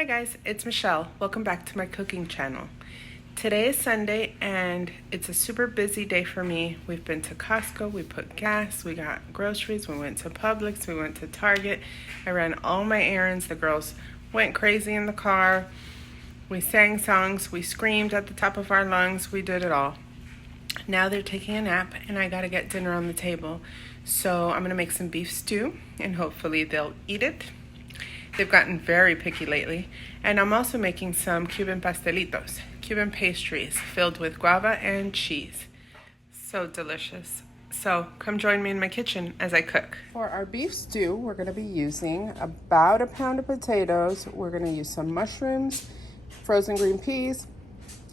Hi guys, it's Michelle. Welcome back to my cooking channel. Today is Sunday and it's a super busy day for me. We've been to Costco, we put gas, we got groceries, we went to Publix, we went to Target. I ran all my errands. The girls went crazy in the car. We sang songs, we screamed at the top of our lungs, we did it all. Now they're taking a nap and I gotta get dinner on the table. So I'm gonna make some beef stew and hopefully they'll eat it. They've gotten very picky lately. And I'm also making some Cuban pastelitos, Cuban pastries filled with guava and cheese. So delicious. So come join me in my kitchen as I cook. For our beef stew, we're gonna be using about a pound of potatoes. We're gonna use some mushrooms, frozen green peas.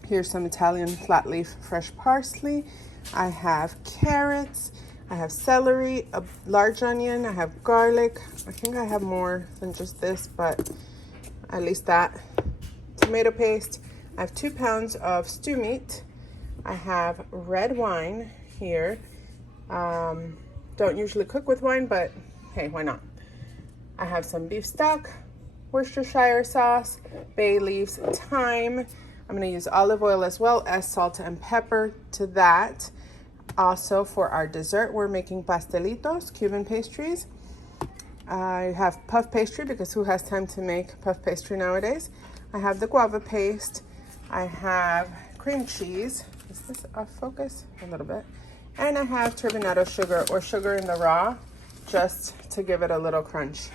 Here's some Italian flat leaf fresh parsley. I have carrots. I have celery, a large onion, I have garlic. I think I have more than just this, but at least that. Tomato paste. I have 2 pounds of stew meat. I have red wine here. Don't usually cook with wine, but hey, why not? I have some beef stock, Worcestershire sauce, bay leaves, thyme. I'm gonna use olive oil as well as salt and pepper to that. Also, for our dessert, we're making pastelitos, Cuban pastries. I have puff pastry because who has time to make puff pastry nowadays? I have the guava paste. I have cream cheese. Is this off focus? A little bit. And I have turbinado sugar or sugar in the raw just to give it a little crunch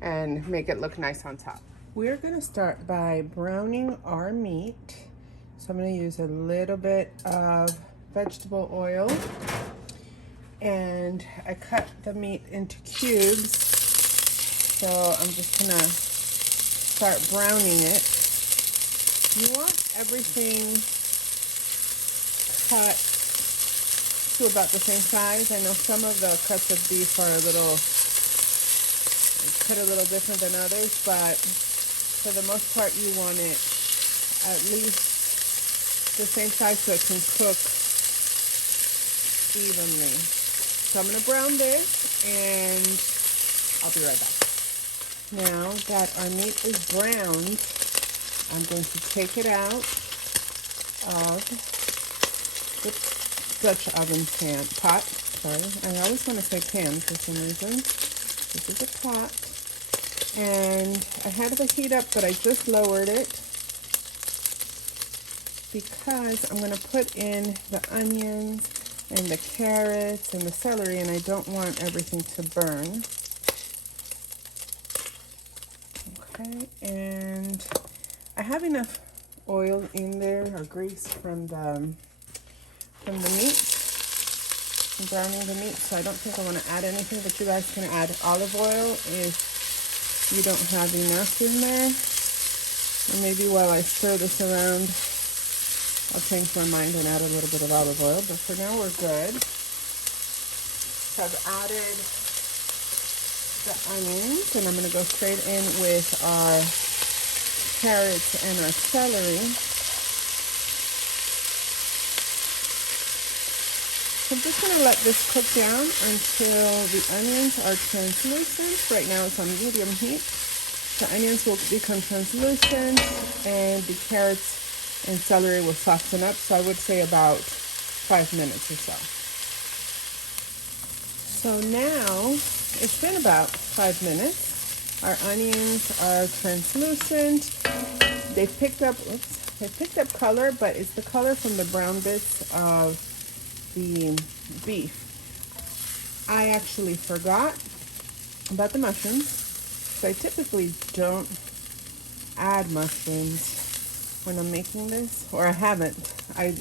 and make it look nice on top. We're gonna start by browning our meat. So I'm gonna use a little bit of vegetable oil, and I cut the meat into cubes, so I'm just gonna start browning it. You want everything cut to about the same size. I know some of the cuts of beef are cut a little different than others, but for the most part you want it at least the same size so it can cook evenly. So I'm gonna brown this and I'll be right back. Now that our meat is browned, I'm going to take it out of the Dutch oven pot. Sorry, I always want to say pan for some reason. This is a pot. And I had the heat up, but I just lowered it because I'm gonna put in the onions and the carrots and the celery, and I don't want everything to burn. Okay, and I have enough oil in there, or grease from the meat, from browning the meat, so I don't think I want to add anything, but you guys can add olive oil if you don't have enough in there. And maybe while I stir this around, I'll change my mind and add a little bit of olive oil, but for now we're good. So I've added the onions, and I'm going to go straight in with our carrots and our celery. So I'm just going to let this cook down until the onions are translucent. Right now it's on medium heat. The onions will become translucent and the carrots and celery will soften up, so I would say about 5 minutes or so. So now, it's been about 5 minutes. Our onions are translucent. They've picked up color, but it's the color from the brown bits of the beef. I actually forgot about the mushrooms, so I typically don't add mushrooms when I'm making this, or I haven't. I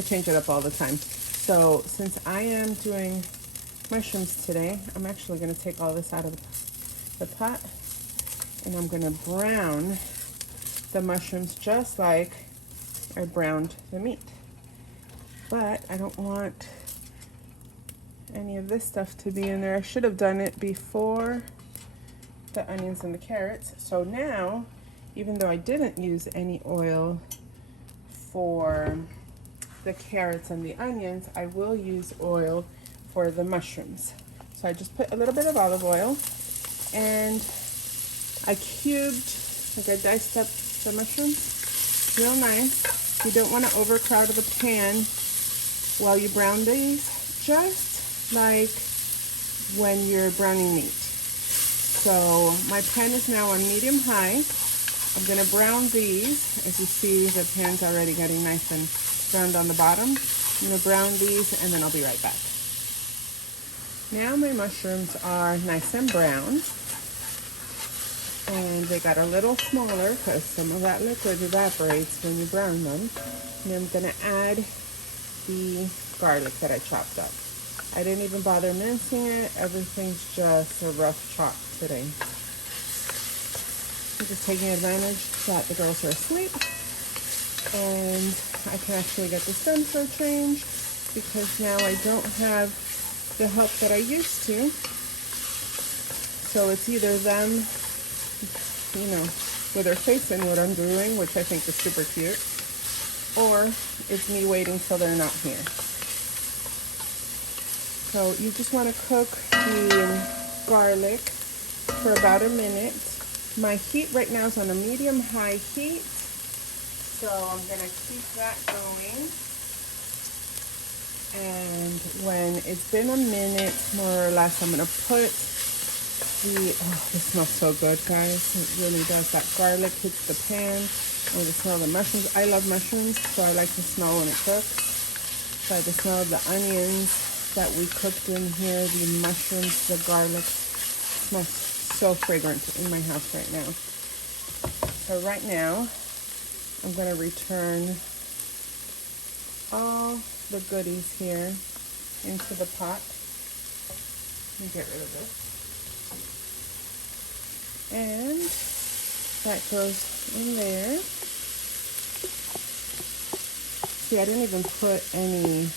change it up all the time. So since I am doing mushrooms today, I'm actually going to take all this out of the pot, and I'm going to brown the mushrooms just like I browned the meat. But I don't want any of this stuff to be in there. I should have done it before the onions and the carrots. So now, even though I didn't use any oil for the carrots and the onions, I will use oil for the mushrooms. So I just put a little bit of olive oil, and I cubed Like I diced up the mushrooms real nice. You don't want to overcrowd the pan while you brown these, just like when you're browning meat. So my pan is now on medium high. I'm gonna brown these. As you see, the pan's already getting nice and browned on the bottom. I'm gonna brown these and then I'll be right back. Now my mushrooms are nice and brown. And they got a little smaller because some of that liquid evaporates when you brown them. And I'm gonna add the garlic that I chopped up. I didn't even bother mincing it. Everything's just a rough chop today. I'm just taking advantage that the girls are asleep and I can actually get this done for a change because now I don't have the help that I used to. So it's either them, you know, with their face in what I'm doing, which I think is super cute, or it's me waiting till they're not here. So you just want to cook the garlic for about a minute. My heat right now is on a medium-high heat, so I'm going to keep that going. And when it's been a minute, more or less, I'm going to put the, oh, this smells so good, guys. It really does. That garlic hits the pan. Or the smell of the mushrooms. I love mushrooms, so I like the smell when it cooks. By the smell of the onions that we cooked in here, the mushrooms, the garlic, smells so fragrant in my house right now. So right now, I'm going to return all the goodies here into the pot. Let me get rid of this. And that goes in there. See, I didn't even put any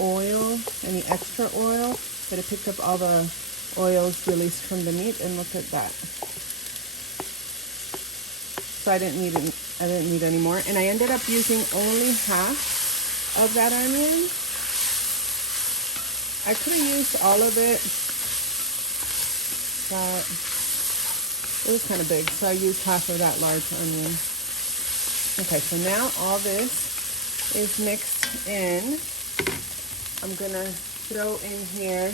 oil, any extra oil, but I picked up all the oils released from the meat, and look at that. So I didn't need any more, and I ended up using only half of that onion. I could have used all of it, but it was kind of big, so I used half of that large onion. Okay, so now all this is mixed in. I'm gonna throw in here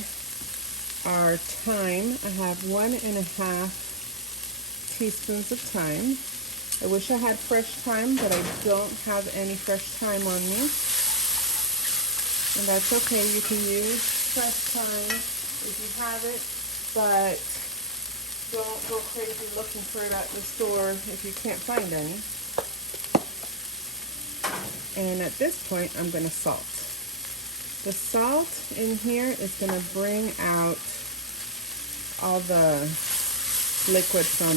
our thyme. I have 1.5 teaspoons of thyme. I wish I had fresh thyme, but I don't have any fresh thyme on me. And that's okay, you can use fresh thyme if you have it, but don't go crazy looking for it at the store if you can't find any. And at this point, I'm going to salt. The salt in here is going to bring out all the liquid from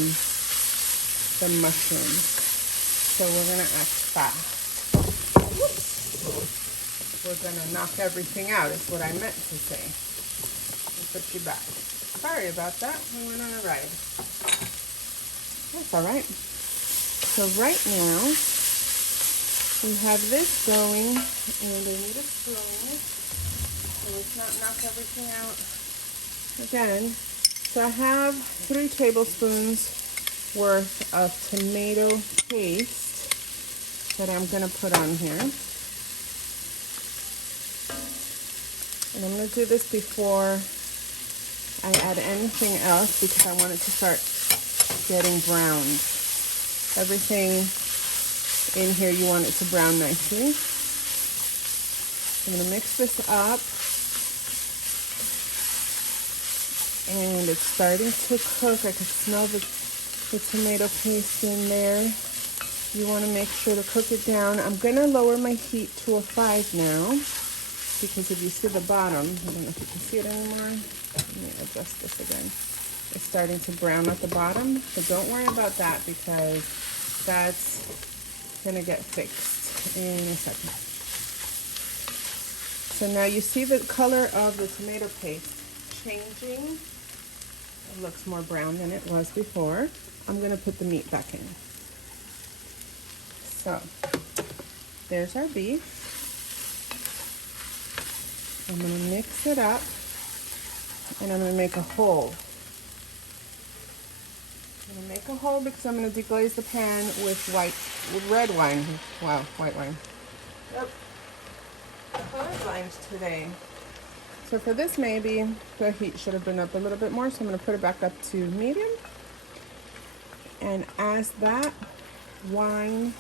the mushrooms. So we're going to act fast. Whoops. We're going to knock everything out, is what I meant to say. And put you back. Sorry about that. We went on a ride. That's all right. So right now, we have this going, and I need a spoon. So let's not knock everything out again. So I have 3 tablespoons worth of tomato paste that I'm going to put on here. And I'm going to do this before I add anything else because I want it to start getting browned. Everything in here you want it to brown nicely. I'm going to mix this up. And it's starting to cook. I can smell the tomato paste in there. You want to make sure to cook it down. I'm going to lower my heat to a 5 now. Because if you see the bottom, I don't know if you can see it anymore. Let me adjust this again. It's starting to brown at the bottom. But don't worry about that because that's going to get fixed in a second. So now you see the color of the tomato paste changing. It looks more brown than it was before. I'm going to put the meat back in. So there's our beef. I'm going to mix it up and I'm going to make a hole. I'm gonna make a hole because I'm gonna deglaze the pan with red wine. Wow, white wine. Yep. Colorblind today. So for this, maybe the heat should have been up a little bit more, so I'm gonna put it back up to medium. And as that wine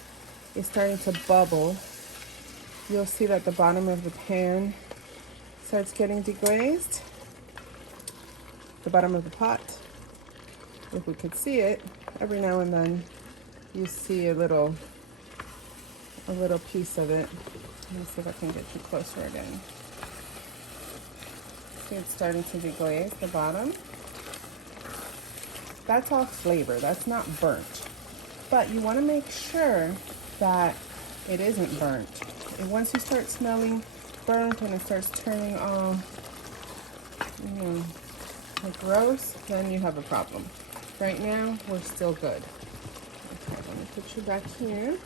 is starting to bubble, you'll see that the bottom of the pan starts getting deglazed. The bottom of the pot, if we could see it, every now and then you see a little piece of it. Let me see if I can get you closer again. See, it's starting to deglaze the bottom. That's all flavor, that's not burnt. But you want to make sure that it isn't burnt. And once you start smelling burnt and it starts turning all like gross, then you have a problem. Right now, we're still good. Okay, let me put you back here.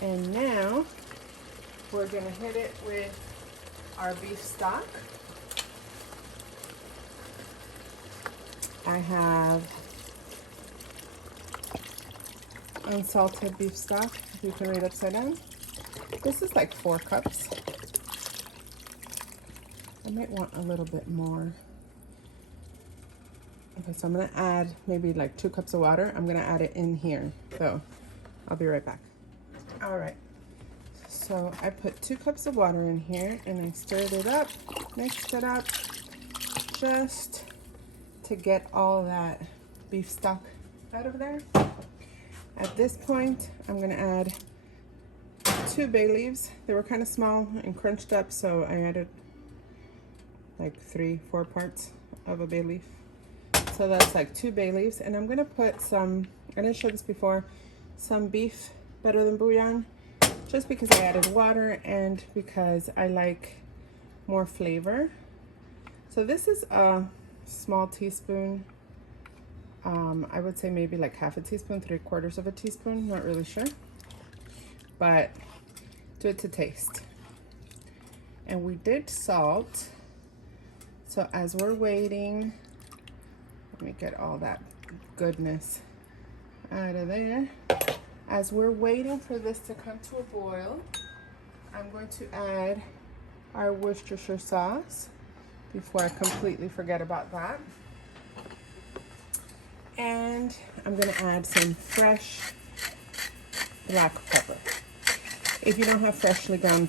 And now, we're gonna hit it with our beef stock. I have unsalted beef stock, if you can read upside down. This is like 4 cups. I might want a little bit more. Okay, so I'm gonna add maybe like 2 cups of water. I'm gonna add it in here. So I'll be right back. All right, so I put 2 cups of water in here and I stirred it up, mixed it up, just to get all that beef stock out of there. At this point, I'm gonna add 2 bay leaves. They were kind of small and crunched up, so I added like 3-4 parts of a bay leaf. So that's like 2 bay leaves, and I'm gonna put some, I didn't show this before, some beef better than bouillon, just because I added water and because I like more flavor. So this is a small teaspoon. I would say maybe like half a teaspoon, 3/4 of a teaspoon, not really sure. But do it to taste. And we did salt. So as we're waiting, let me get all that goodness out of there. As we're waiting for this to come to a boil, I'm going to add our Worcestershire sauce before I completely forget about that. And I'm gonna add some fresh black pepper. If you don't have freshly ground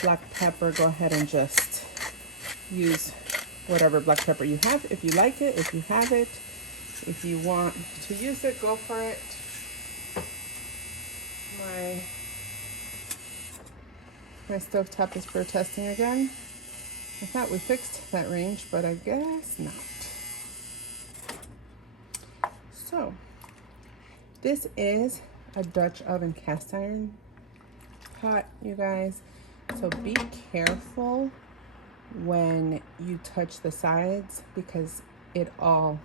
black pepper, go ahead and just use whatever black pepper you have. If you like it, if you have it, if you want to use it, go for it. My stovetop is protesting again. I thought we fixed that range, but I guess not. So, this is a Dutch oven cast iron pot, you guys. So be careful when you touch the sides because it all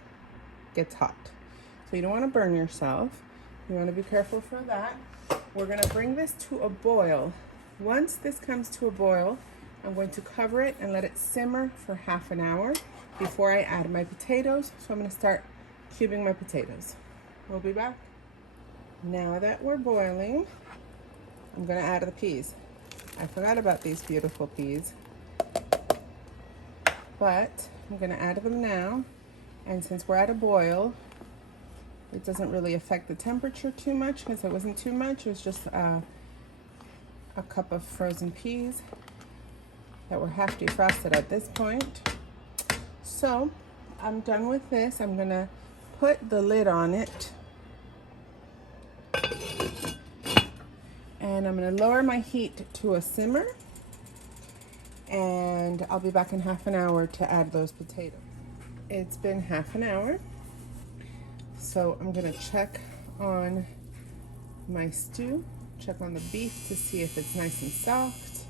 gets hot. So you don't want to burn yourself. You want to be careful for that. We're going to bring this to a boil. Once this comes to a boil, I'm going to cover it and let it simmer for half an hour before I add my potatoes. So I'm going to start cubing my potatoes. We'll be back. Now that we're boiling, I'm going to add the peas. I forgot about these beautiful peas, but I'm going to add them now. And since we're at a boil, it doesn't really affect the temperature too much because it wasn't too much. It was just a cup of frozen peas that were half defrosted at this point. So I'm done with this. I'm gonna put the lid on it and I'm gonna lower my heat to a simmer, and I'll be back in half an hour to add those potatoes. It's been half an hour, so I'm gonna check on my stew, check on the beef to see if it's nice and soft.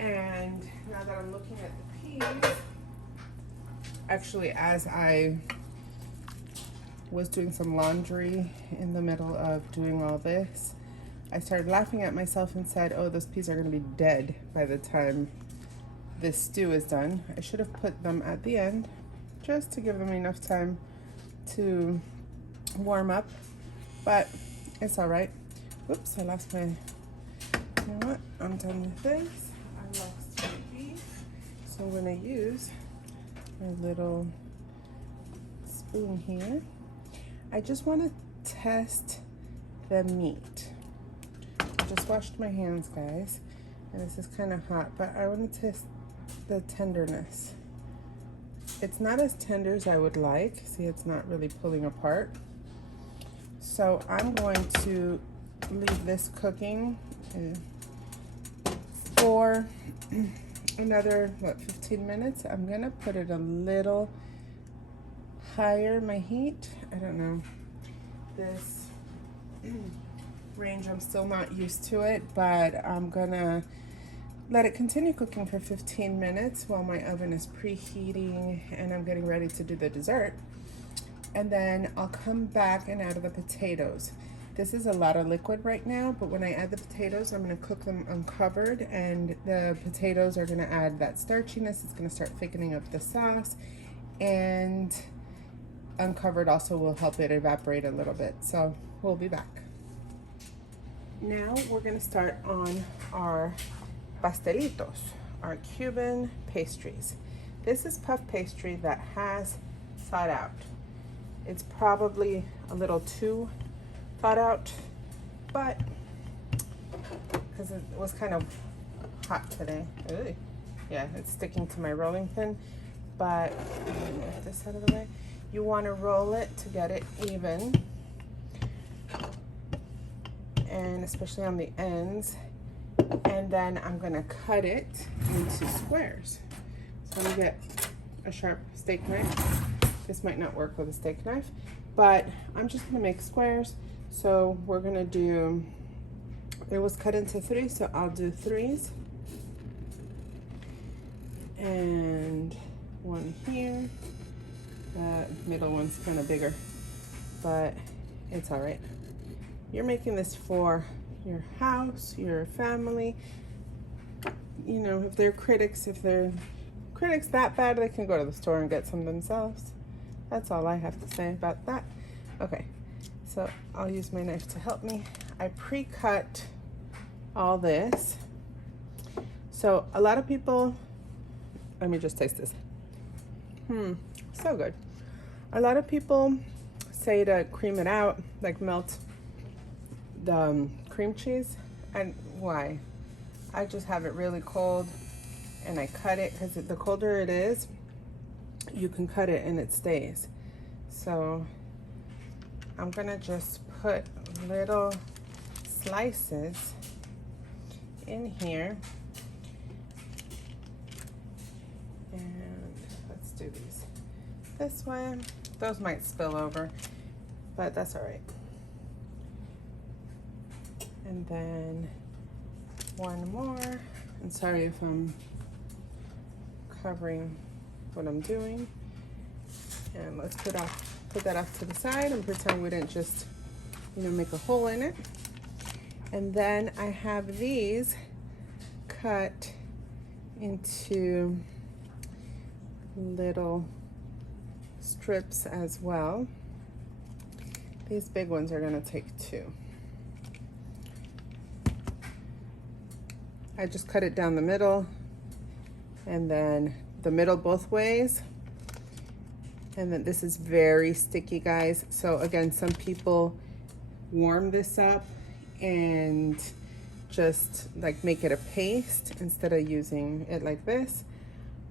And now that I'm looking at the peas, actually as I was doing some laundry in the middle of doing all this, I started laughing at myself and said, oh, those peas are gonna be dead by the time this stew is done. I should have put them at the end, just to give them enough time to warm up, but it's all right. Whoops, I lost my, you know what, I'm done with this. I lost my beef, so I'm gonna use my little spoon here. I just wanna test the meat. I just washed my hands, guys, and this is kind of hot, but I want to test the tenderness. It's not as tender as I would like. See, it's not really pulling apart. So I'm going to leave this cooking for another, 15 minutes. I'm gonna put it a little higher, my heat. I don't know. This range, I'm still not used to it, but I'm gonna let it continue cooking for 15 minutes while my oven is preheating and I'm getting ready to do the dessert. And then I'll come back and add the potatoes. This is a lot of liquid right now, but when I add the potatoes, I'm gonna cook them uncovered, and the potatoes are gonna add that starchiness. It's gonna start thickening up the sauce, and uncovered also will help it evaporate a little bit. So we'll be back. Now we're gonna start on our pastelitos, our Cuban pastries. This is puff pastry that has thawed out. It's probably a little too thawed out, but because it was kind of hot today. Ooh. Yeah, it's sticking to my rolling pin, but I'm gonna move this out of the way. You want to roll it to get it even, and especially on the ends. And then I'm gonna cut it into squares. So I'm gonna get a sharp steak knife. This might not work with a steak knife, but I'm just gonna make squares. So we're gonna do, it was cut into 3, so I'll do 3s. And 1 here. The middle one's kind of bigger, but it's all right. You're making this for your house, your family. You know, if they're critics that bad, they can go to the store and get some themselves. That's all I have to say about that. Okay, so I'll use my knife to help me. I pre-cut all this. So a lot of people, let me just taste this. So good. A lot of people say to cream it out, like melt the cream cheese. And why? I just have it really cold and I cut it, because the colder it is, you can cut it and it stays. So I'm gonna just put little slices in here. And let's do these this way. Those might spill over, but that's all right. And then 1 more. And sorry if I'm covering what I'm doing. And let's put that off to the side and pretend we didn't just, make a hole in it. And then I have these cut into little strips as well. These big ones are gonna take 2. I just cut it down the middle, and then the middle both ways. And then this is very sticky, guys. So again, some people warm this up and just like make it a paste instead of using it like this.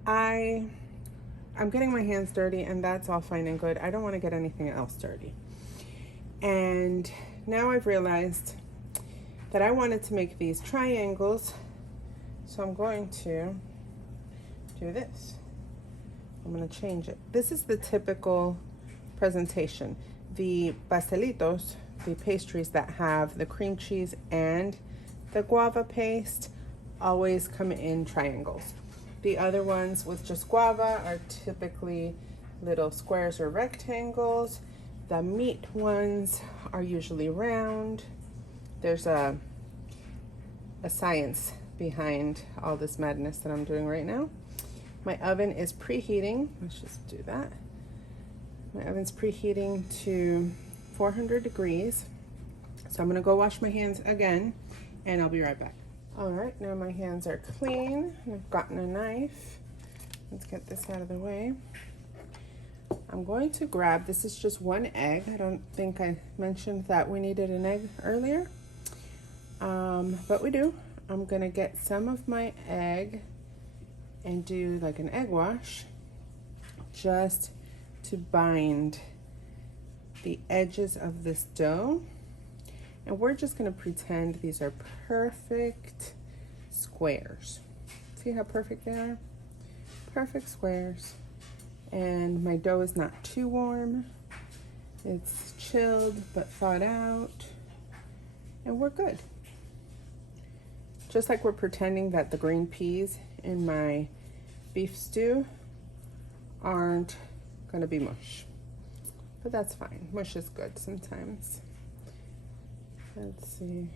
I'm getting my hands dirty, and that's all fine and good. I don't want to get anything else dirty. And now I've realized that I wanted to make these triangles, so I'm going to do this. I'm going to change it. This is the typical presentation. The pastelitos, the pastries that have the cream cheese and the guava paste, always come in triangles. The other ones with just guava are typically little squares or rectangles. The meat ones are usually round. There's a science behind all this madness that I'm doing right now. My oven is preheating. Let's just do that. My oven's preheating to 400 degrees. So I'm gonna go wash my hands again and I'll be right back. All right, now my hands are clean. I've gotten a knife. Let's get this out of the way. I'm going to grab, this is just one egg. I don't think I mentioned that we needed an egg earlier, but we do. I'm gonna get some of my egg and do like an egg wash just to bind the edges of this dough. And we're just gonna pretend these are perfect squares. See how perfect they are? Perfect squares. And my dough is not too warm. It's chilled but thawed out. And we're good. Just like we're pretending that the green peas in my beef stew aren't gonna be mush. But that's fine. Mush is good sometimes. Let's see.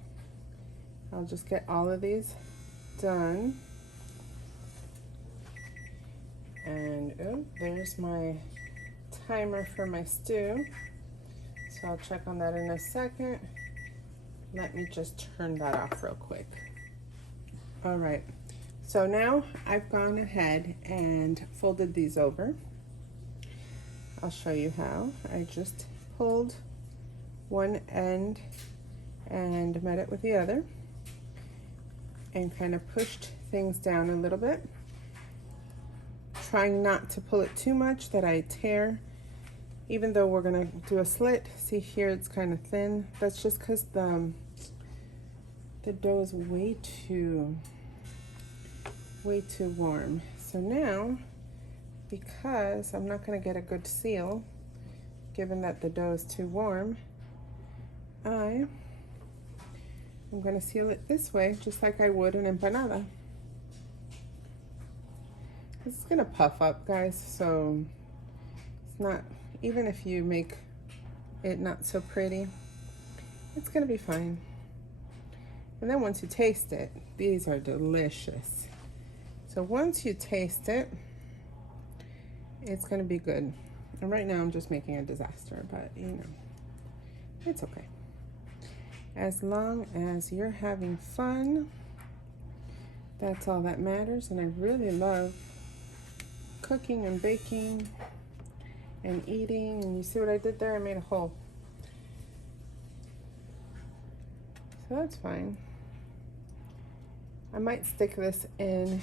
I'll just get all of these done. And oh, there's my timer for my stew. So I'll check on that in a second. Let me just turn that off real quick. All right, so now I've gone ahead and folded these over. I'll show you how. I just pulled one end and met it with the other and kind of pushed things down a little bit, trying not to pull it too much that I tear. Even though we're gonna do a slit, see here it's kind of thin. That's just because the dough is way too warm. So now, because I'm not gonna get a good seal, given that the dough is too warm, I'm gonna seal it this way, just like I would an empanada. This is gonna puff up, guys, so it's not, even if you make it not so pretty, it's gonna be fine. And then once you taste it, these are delicious. So once you taste it, it's gonna be good. And right now I'm just making a disaster, but you know, it's okay. As long as you're having fun, that's all that matters. And I really love cooking and baking and eating. And you see what I did there? I made a hole. So that's fine. I might stick this in,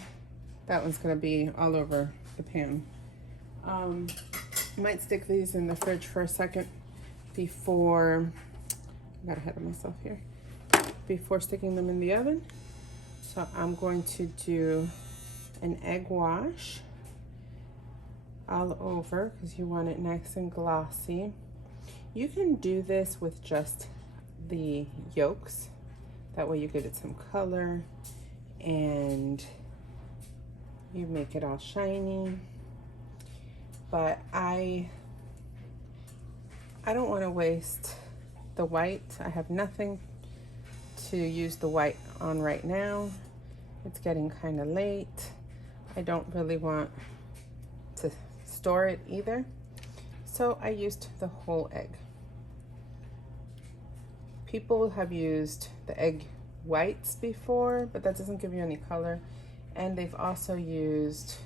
that one's gonna be all over the pan. I might stick these in the fridge for a second before, I got ahead of myself here, before sticking them in the oven. So I'm going to do an egg wash all over because you want it nice and glossy. You can do this with just the yolks. That way you give it some color and you make it all shiny. But I don't want to waste the white. I have nothing to use the white on right now. It's getting kind of late. I don't really want to store it either. So I used the whole egg. People have used the egg whites before, but that doesn't give you any color. And they've also used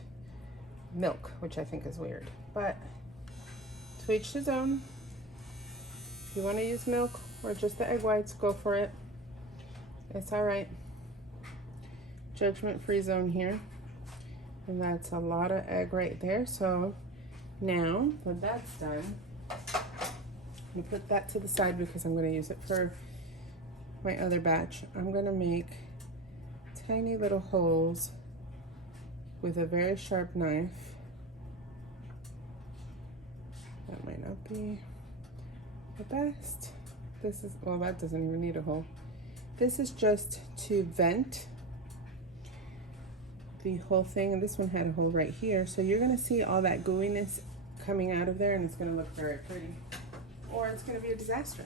milk, which I think is weird, but to each his own. If you want to use milk or just the egg whites, go for it. It's all right. Judgment-free zone here. And that's a lot of egg right there. So now when that's done, I'm gonna put that to the side because I'm gonna use it for my other batch. I'm gonna make tiny little holes with a very sharp knife. That might not be the best. This is, well, that doesn't even need a hole. This is just to vent the whole thing, and this one had a hole right here. So you're gonna see all that gooiness coming out of there, and it's gonna look very pretty. Or it's gonna be a disaster.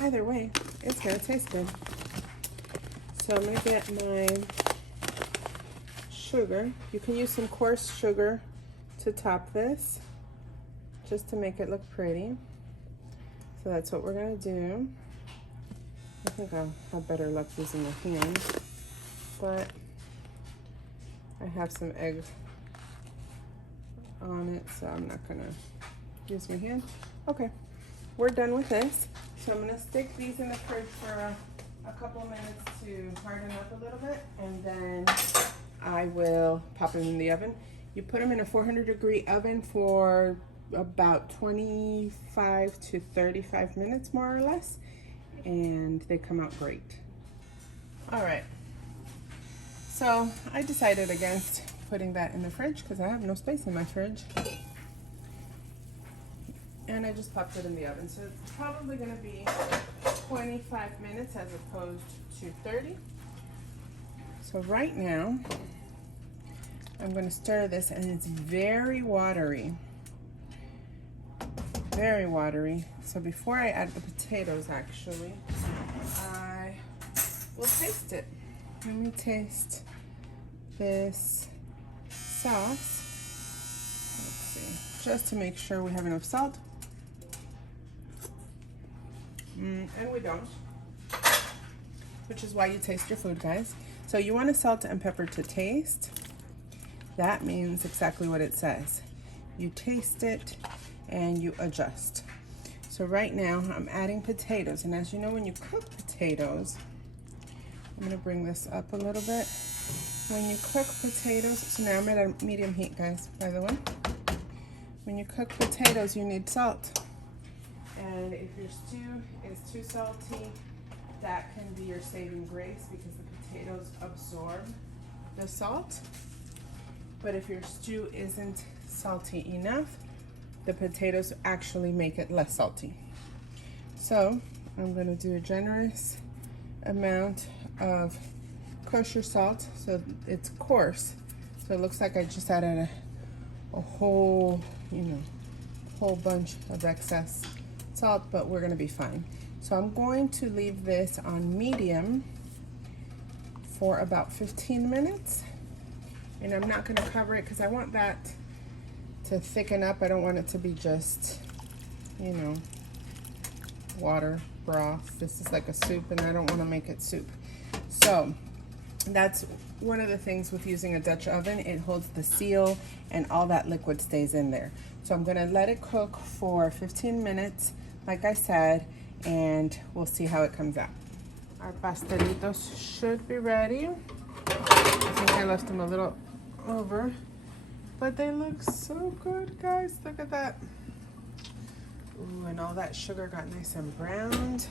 Either way, it's gonna taste good. So I'm gonna get my sugar. You can use some coarse sugar to top this, just to make it look pretty. So that's what we're gonna do. I think I'll have better luck using my hand, but I have some eggs on it, so I'm not gonna use my hand. Okay, we're done with this. So I'm gonna stick these in the fridge for a couple minutes to harden up a little bit, and then I will pop them in the oven. You put them in a 400-degree oven for about 25 to 35 minutes, more or less, and they come out great. All right, so I decided against putting that in the fridge because I have no space in my fridge. And I just popped it in the oven. So it's probably gonna be 25 minutes as opposed to 30. So right now, I'm gonna stir this, and it's very watery. Very watery. So before I add the potatoes, actually, I will taste it. Let me taste this sauce. Let's see, just to make sure we have enough salt. And we don't, which is why you taste your food, guys. So you want to salt and pepper to taste. That means exactly what it says. You taste it and you adjust. So right now I'm adding potatoes, and as you know, when you cook potatoes, I'm gonna bring this up a little bit. When you cook potatoes, so now I'm at a medium heat, guys, by the way. When you cook potatoes, you need salt. And if your stew is too salty, that can be your saving grace because the potatoes absorb the salt. But if your stew isn't salty enough, the potatoes actually make it less salty. So I'm gonna do a generous amount of kosher salt, so it's coarse. So it looks like I just added a whole, whole bunch of excess salt, but we're gonna be fine. So I'm going to leave this on medium for about 15 minutes. And I'm not gonna cover it because I want that to thicken up. I don't want it to be just, water, broth. This is like a soup, and I don't wanna make it soup. So that's one of the things with using a Dutch oven. It holds the seal and all that liquid stays in there. So I'm gonna let it cook for 15 minutes, like I said, and we'll see how it comes out. Our pastelitos should be ready. I think I left them a little over, but they look so good, guys. Look at that. Ooh, and all that sugar got nice and browned.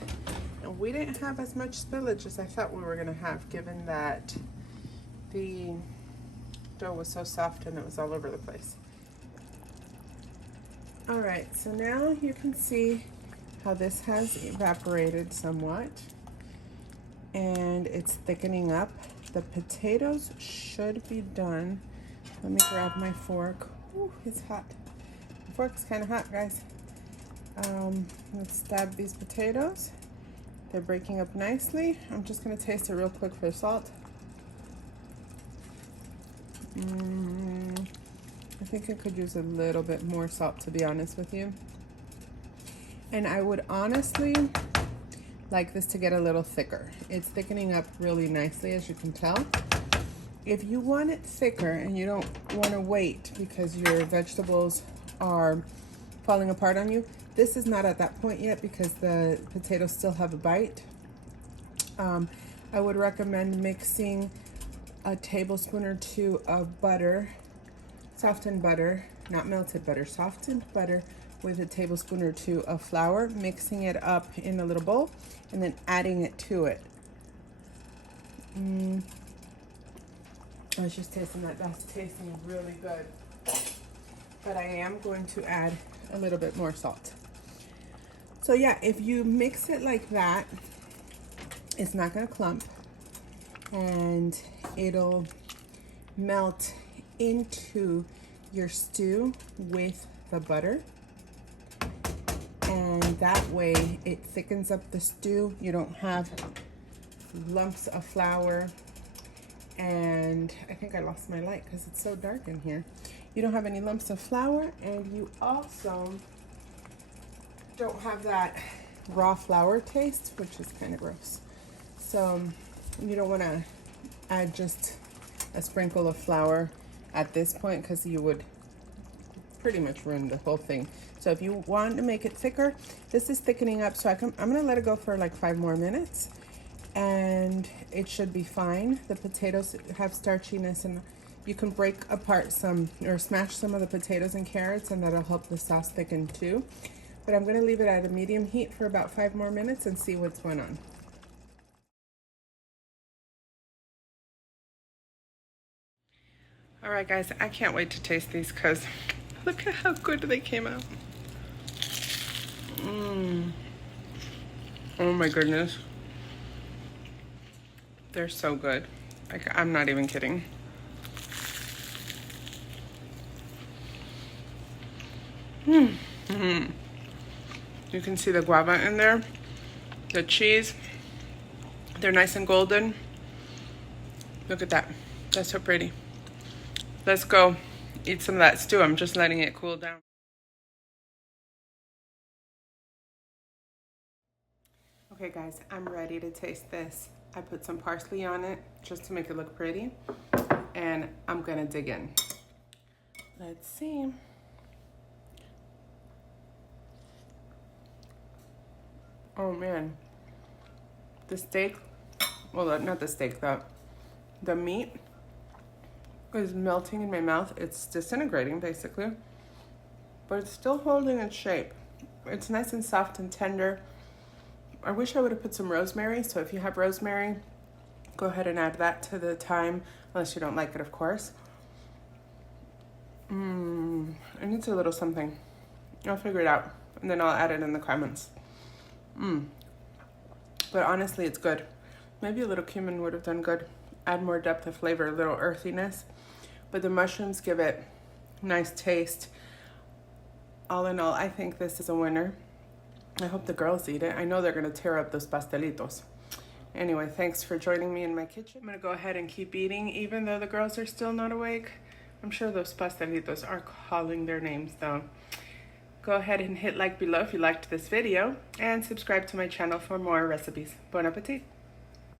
And we didn't have as much spillage as I thought we were gonna have, given that the dough was so soft and it was all over the place. All right, so now you can see how this has evaporated somewhat, and it's thickening up. The potatoes should be done. Let me grab my fork. Ooh, it's hot. The fork's kind of hot, guys. Let's stab these potatoes. They're breaking up nicely. I'm just gonna taste it real quick for salt. I think I could use a little bit more salt, to be honest with you. And I would honestly like this to get a little thicker. It's thickening up really nicely, as you can tell. If you want it thicker and you don't want to wait because your vegetables are falling apart on you, this is not at that point yet because the potatoes still have a bite. I would recommend mixing a tablespoon or two of butter, softened butter, not melted butter, softened butter, with a tablespoon or two of flour, mixing it up in a little bowl, and then adding it to it. I was just tasting that. That's tasting really good. But I am going to add a little bit more salt. So yeah, if you mix it like that, it's not gonna clump, and it'll melt into your stew with the butter. And that way it thickens up the stew. You don't have lumps of flour, And I think I lost my light because it's so dark in here. You don't have any lumps of flour, and you also don't have that raw flour taste, which is kind of gross. So you don't want to add just a sprinkle of flour at this point because you would pretty much ruin the whole thing. So if you want to make it thicker, this is thickening up, so I'm gonna let it go for like 5 more minutes and it should be fine. The potatoes have starchiness, and you can break apart some or smash some of the potatoes and carrots, and that'll help the sauce thicken too. But I'm gonna leave it at a medium heat for about 5 more minutes and see what's going on. All right, guys, I can't wait to taste these because look at how good they came out. Oh my goodness. They're so good. Like, I'm not even kidding. You can see the guava in there, the cheese. They're nice and golden. Look at that. That's so pretty. Let's go eat some of that stew. I'm just letting it cool down. Okay guys, I'm ready to taste this. I put some parsley on it just to make it look pretty, and I'm gonna dig in. Let's see. Oh man, the steak, well, not the steak, the meat is melting in my mouth. It's disintegrating basically, but it's still holding its shape. It's nice and soft and tender. I wish I would have put some rosemary, so if you have rosemary, go ahead and add that to the thyme, unless you don't like it, of course. It needs a little something. I'll figure it out, and then I'll add it in the comments. But honestly, it's good. Maybe a little cumin would have done good. Add more depth of flavor, a little earthiness. But the mushrooms give it nice taste. All in all, I think this is a winner. I hope the girls eat it. I know they're gonna tear up those pastelitos. Anyway, thanks for joining me in my kitchen. I'm gonna go ahead and keep eating, even though the girls are still not awake. I'm sure those pastelitos are calling their names though. Go ahead and hit like below if you liked this video, and subscribe to my channel for more recipes. Bon appetit!